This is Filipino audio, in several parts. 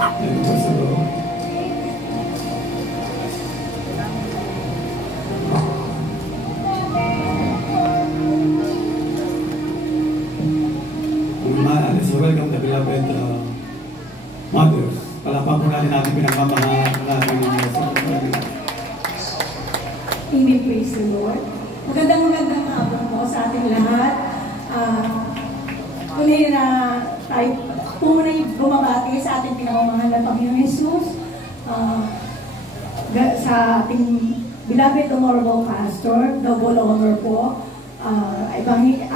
Ito po sa loob. So welcome the beloved mothers. Palapan po natin pinagmamahal natin ng Amen, praise the Lord. Magandang hapon po sa ating lahat. Tuloy na tayo po muna yung bumabati sa ating pinagmamahal na Panginoong Jesus, sa ating beloved honorable pastor, double honor po,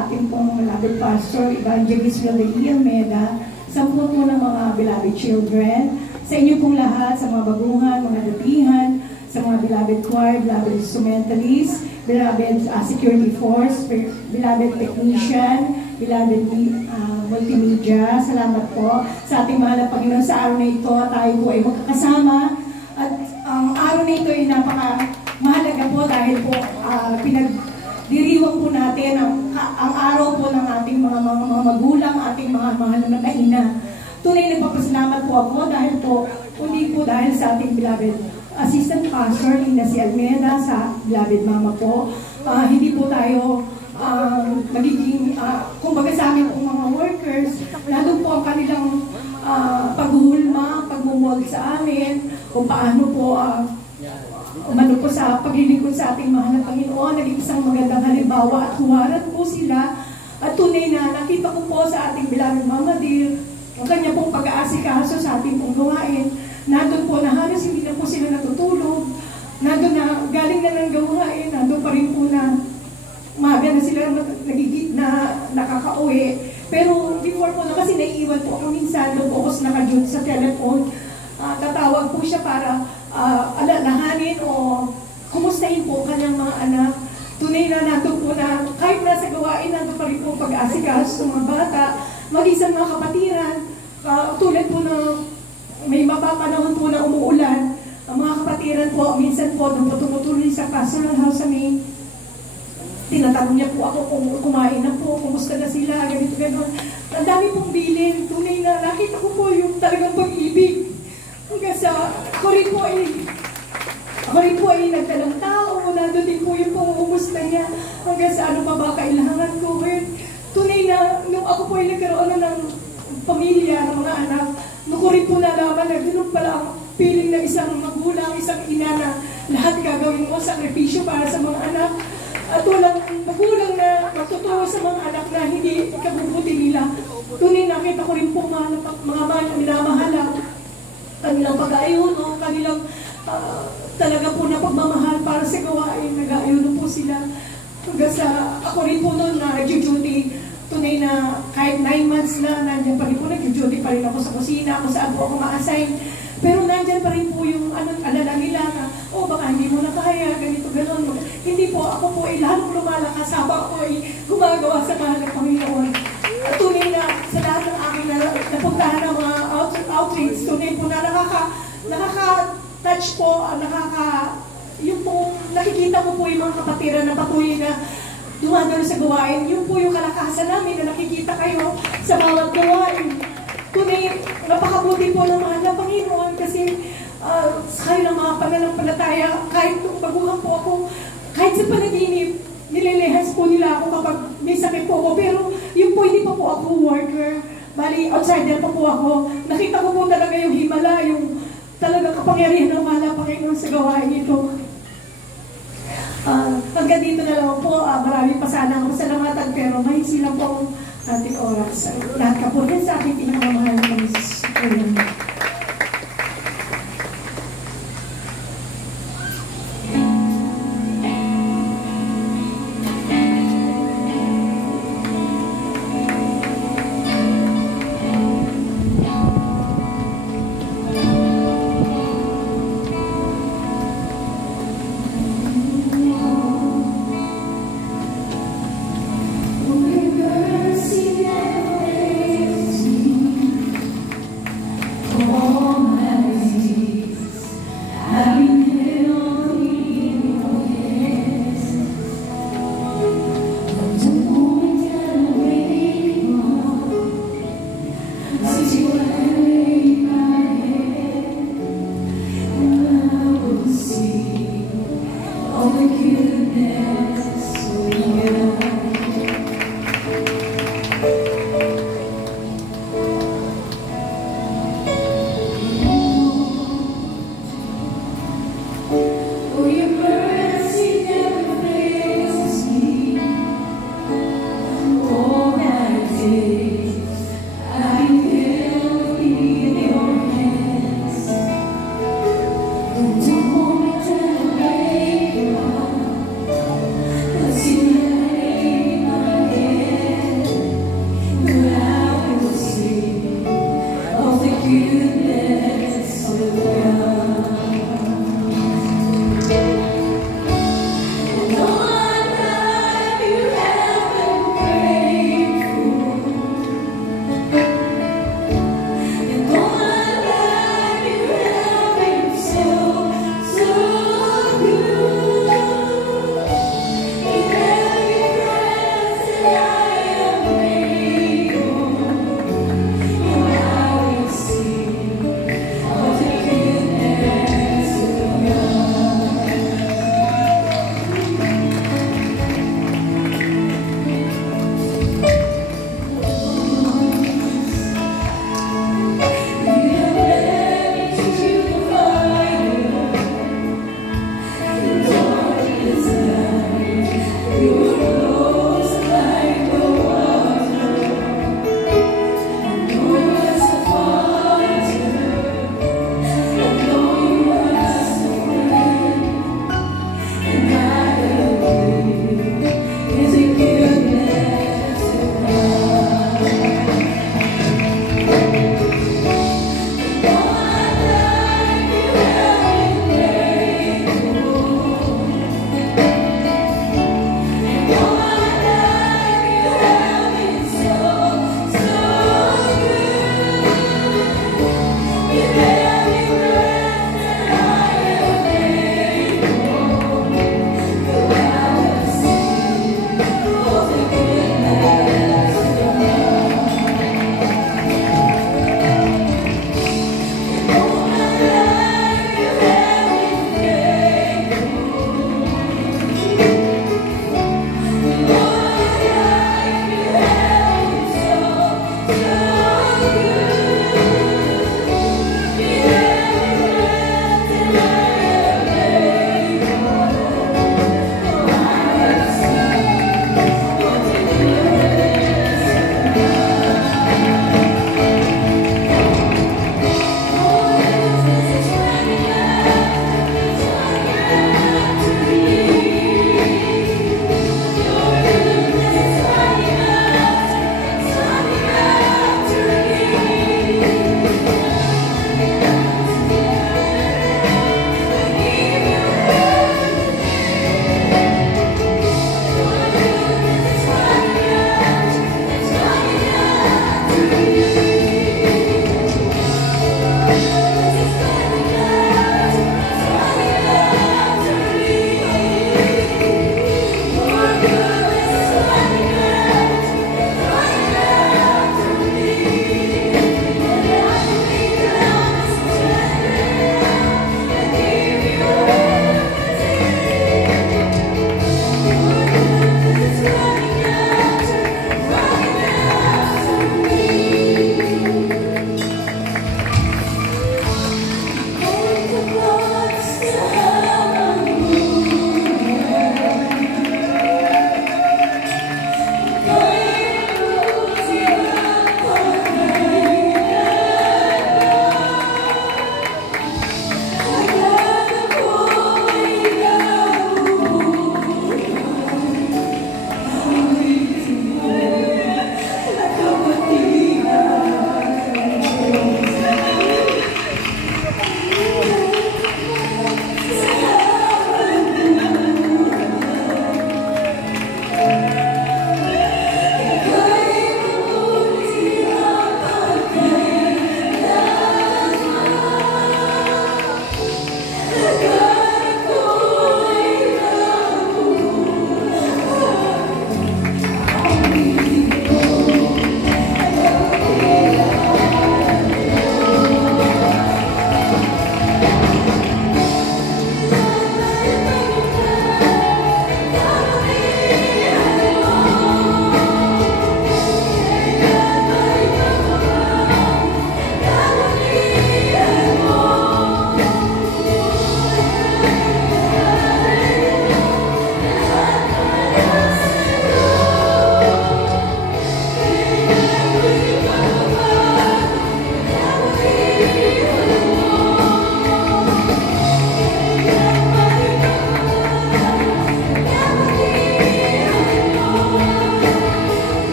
ating pong beloved pastor, Evangelist Willie Almeida, sa po ng mga beloved children, sa inyo pong lahat, sa mga baguhan, mga datihan, sa mga beloved choir, beloved instrumentalists, beloved security force, beloved technician, beloved multimedia. Salamat po sa ating mahal na Panginoon sa araw na ito. Tayo po ay magkakasama at ang araw na ito ay napaka-mahalaga po dahil po diriwang po natin ang araw po ng ating mga magulang, ating mga mahal na ina. Tunay nagpapasalamat po ako dahil po, hindi po dahil sa ating beloved assistant pastor, Ina si Almeida, sa beloved mama po. Hindi po tayo nagiging, kumbaga sa amin po mga workers, nandun po ang kanilang paghuhulma, pagmumol sa amin, kung paano po umano po sa paglilingkod sa ating mahal na Panginoon, naging isang magandang halimbawa at huwaran po sila. At tunay na nakita ko po sa ating beloved Mama Dear, ang kanya pong pag-aasikaso sa ating pong gawain. Nandun po na halos hindi na po sila natutulog. Nandun na galing na ng gawain, nandun pa rin po na maga na sila nagigit na nakaka-uwi. Pero before po na kasi naiiwan po ako minsan, doon po ako nakajut sa telephone. Tatawag po siya para alalahanin o kumustahin po kanyang mga anak. Tunay na nato po na kahit nasa gawain, nato pa rin po pag-asikaso sa mga bata, maging sa mga kapatiran, tulad po na may mapapanahon po na umuulan, ang mga kapatiran po, minsan po, nung tumutuloy sa pastoral house kami, tinatanong niya po ako kung kumain na po, kumusta na sila, ganito, gano'n. Ang dami pong bilin, tunay na nakita ko po yung talagang pag-ibig. Hanggang sa, ako rin po ay nagdalang tao, nandun din po yung pangumusta niya, hanggang sa ano pa ba kailangan ko. Tunay na, nung ako po ay nagkaroon na ng pamilya, ng mga anak, nung ko rin po nalaman na ganoon pala ang feeling ng isang magulang, isang ina na lahat gagawin mo, sakripisyo para sa mga anak. At walang magulang na magtuturo sa mga anak na hindi ikabubuti nila. Tunay nakita ko rin po mga minamahalang kanilang pag-aayuno, kanilang talaga po na pagmamahal para sa gawain, nag-aayuno po sila. Hanggang sa ako rin po noon na nag-duty, tunay na kahit 9 months na, nandiyan pa rin po, nag-duty pa rin ako sa kusina, kung saan po ako ma-assign. Pero nandiyan pa rin po yung alala nila na, baka hindi mo na kaya, ganito, gano'n. Hindi po, ako po ay lalong lumalakas habang ako ay gumagawa sa mahal ng Panginoon. At tunay na sa lahat ng aking napuntahan ng mga outreach, tunay po na nakaka-touch po, yung po, nakikita ko po yung mga kapatiran na patuloy na dumadalo sa gawain, yun po yung kalakasan namin na nakikita kayo sa bawat gawain. Tunay, napakabuti po ng mahal na Panginoon kasi sa kayo ng mga pananampalataya, kahit nung baguhan po ako, kahit sa panaginip, nililehas po nila ako kapag may sakit po ako. Pero yung po, hindi pa po ako worker. Bali, outsider pa po ako. Nakita ko po talaga yung himala, yung talaga kapangyarihan ng mahal na Panginoon sa gawain ito. Hanggang dito na lang po, marami pa sana akong salamatan, pero may silang po ating oras. Lahat ka po rin sa aking pinakamahal na Jesus.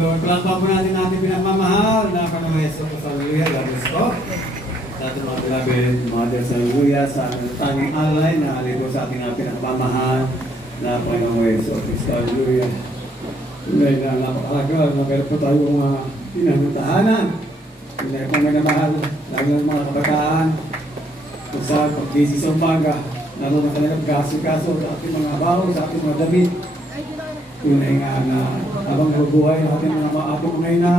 Lord, palakpakan po natin natin pinagmamahal na Panginoon sa Hallelujah, God bless po. Sa ating mga beloved Mother sa Hallelujah, sa tanging alay na alay po sa ating pinagmamahal na Panginoon Jesus sa Hallelujah. Tunay na napakalaga na meron po tayong pinanguntahanan. Tunay po may namahal, lagi ng mga kabataan kung saan pag-busy sa umaga, naroon na talaga pag-kaso-kaso sa ating mga baho, sa ating mga damit. Tunay nga na habang bubuhay natin mga ating mga ina.